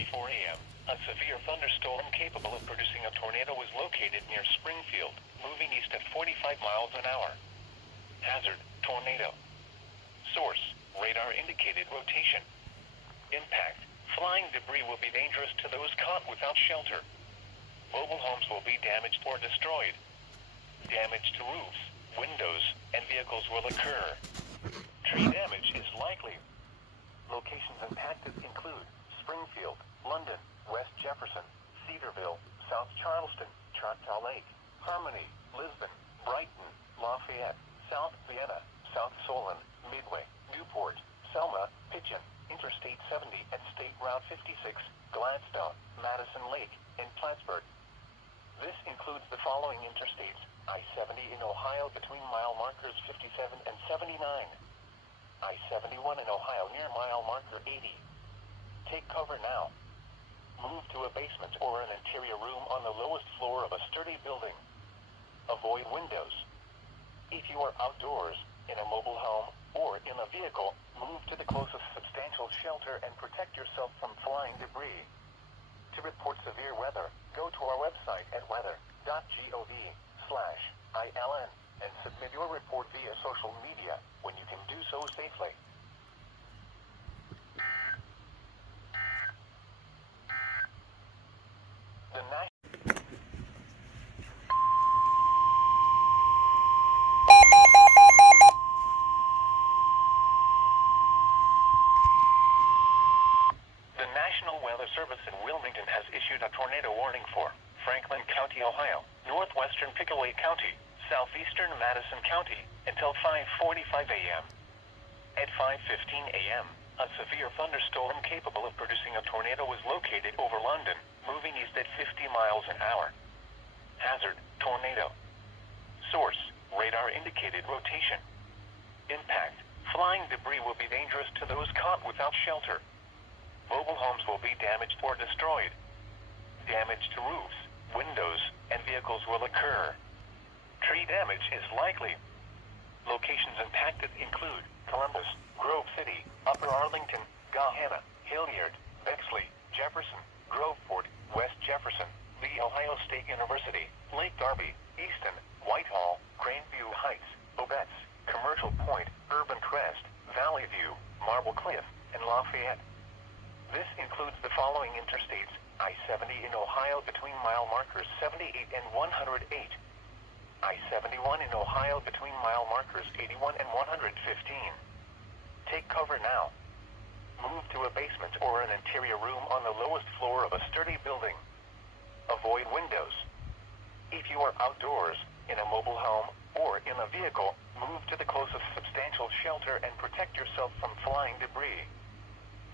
6:54 a.m., a severe thunderstorm capable of producing a tornado was located near Springfield, moving east at 45 miles an hour. Hazard, tornado. Source, radar indicated rotation. Impact, flying debris will be dangerous to those caught without shelter. Mobile homes will be damaged or destroyed. Damage to roofs, windows, and vehicles will occur. Tree damage is likely. Locations impacted include Springfield, London, West Jefferson, Cedarville, South Charleston, Choctaw Lake, Harmony, Lisbon, Brighton, Lafayette, South Vienna, South Solon, Midway, Newport, Selma, Pigeon, Interstate 70 and State Route 56, Gladstone, Madison Lake, and Plattsburgh. This includes the following interstates: I-70 in Ohio between mile markers 57 and 79. I-71 in Ohio near mile marker 80. Take cover now. Move to a basement or an interior room on the lowest floor of a sturdy building. Avoid windows. If you are outdoors, in a mobile home, or in a vehicle, move to the closest substantial shelter and protect yourself from flying debris. To report severe weather, go to our website at weather.gov/ILN and submit your report via social media when you can do so safely. The National Weather Service in Wilmington has issued a tornado warning for Franklin County, Ohio, northwestern Pickaway County, southeastern Madison County, until 5:45 a.m. At 5:15 a.m., a severe thunderstorm capable of producing a tornado was located over London, moving east at 50 miles an hour. Hazard, tornado. Source, radar indicated rotation. Impact, flying debris will be dangerous to those caught without shelter. Mobile homes will be damaged or destroyed. Damage to roofs, windows, and vehicles will occur. Tree damage is likely. Locations impacted include Columbus, Grove City, Upper Arlington, Gahanna, Hilliard, Bexley, Jefferson, Groveport, West Jefferson, Lee Ohio State University, Lake Darby, Easton, Whitehall, Grandview Heights, Obetz, Commercial Point, Urban Crest, Valley View, Marble Cliff, and Lafayette. This includes the following interstates: I-70 in Ohio between mile markers 78 and 108. I-71 in Ohio between mile markers 81 and 115. Take cover now. Move to a basement or an interior room on the lowest floor of a sturdy building. Avoid windows. If you are outdoors, in a mobile home, or in a vehicle, move to the closest substantial shelter and protect yourself from flying debris.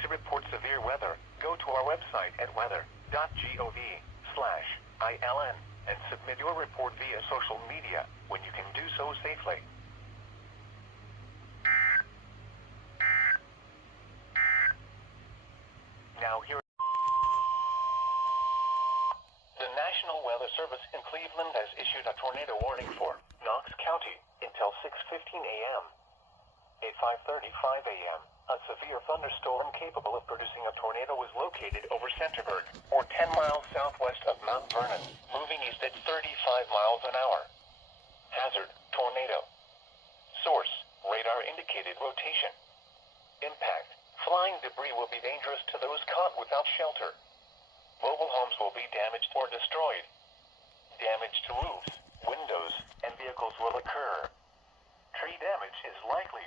To report severe weather, go to our website at weather.gov/ILN and submit your report via social media when you can do so safely. Now here. The National Weather Service in Cleveland has issued a tornado warning for Knox County until 6:15 a.m. At 5:35 a.m., a severe thunderstorm capable of producing a tornado was located over Centerburg, or 10 miles southwest of Mount Vernon, moving east at 35 miles an hour. Hazard, tornado. Source, radar indicated rotation. Impact, flying debris will be dangerous to those caught without shelter. Mobile homes will be damaged or destroyed. Damage to roofs, windows, and vehicles will occur. Tree damage is likely.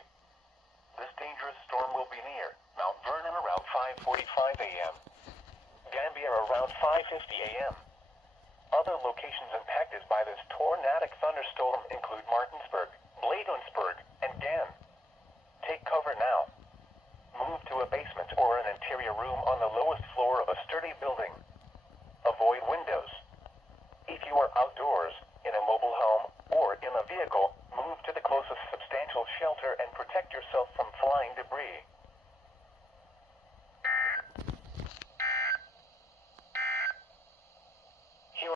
This dangerous storm will be near Mount Vernon around 5:45 a.m. Gambia around 5:50 a.m. Other locations impacted by this tornadic thunderstorm include Martinsburg, Bladensburg, and Dan. Take cover now. Move to a basement or an interior room on the lowest floor of a sturdy building. Avoid windows. If you are outdoors, in a mobile home, or in a vehicle, move to the closest substantial shelter and protect yourself from flying debris. Here.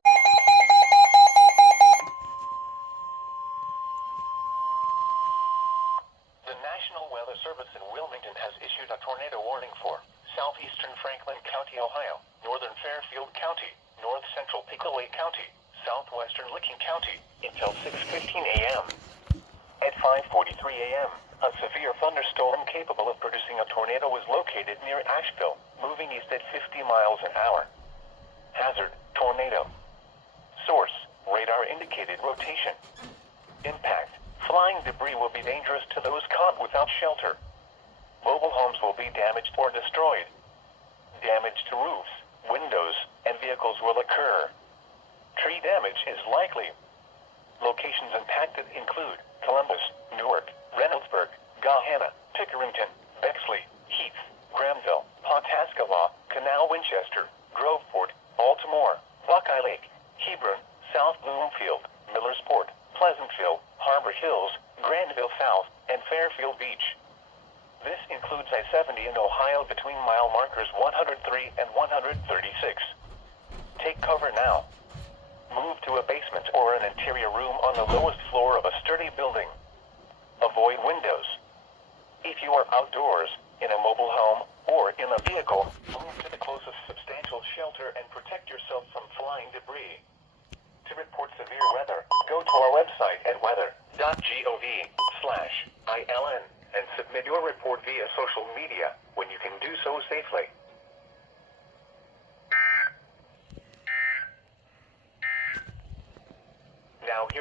The National Weather Service in Wilmington has issued a tornado warning for southeastern Franklin County, Ohio, Fairfield County, north central Pickaway County, southwestern Licking County, until 6:15 a.m. At 5:43 a.m., a severe thunderstorm capable of producing a tornado was located near Asheville, moving east at 50 miles an hour. Hazard, tornado. Source, radar indicated rotation. Impact, flying debris will be dangerous to those caught without shelter. Mobile homes will be damaged or destroyed. Damage to roofs, windows, and vehicles will occur. Tree damage is likely. Locations impacted include Columbus, Newark, Reynoldsburg, Gahanna, Pickerington, Bexley, Heath, Granville, Pawhuska, Canal Winchester, Groveport, Baltimore, Buckeye Lake, Hebron, South Bloomfield, Millersport, Pleasantville, Harbor Hills, Grandville South, and Fairfield Beach. This includes I-70 in Ohio between mile markers 103 and 136. Take cover now. Move to a basement or an interior room on the lowest floor of a sturdy building. Avoid windows. If you are outdoors, in a mobile home, or in a vehicle, move to the closest substantial shelter and protect yourself from flying debris. To report severe weather, go to our website at weather.gov/ILN and submit your report via social media when you can do so safely.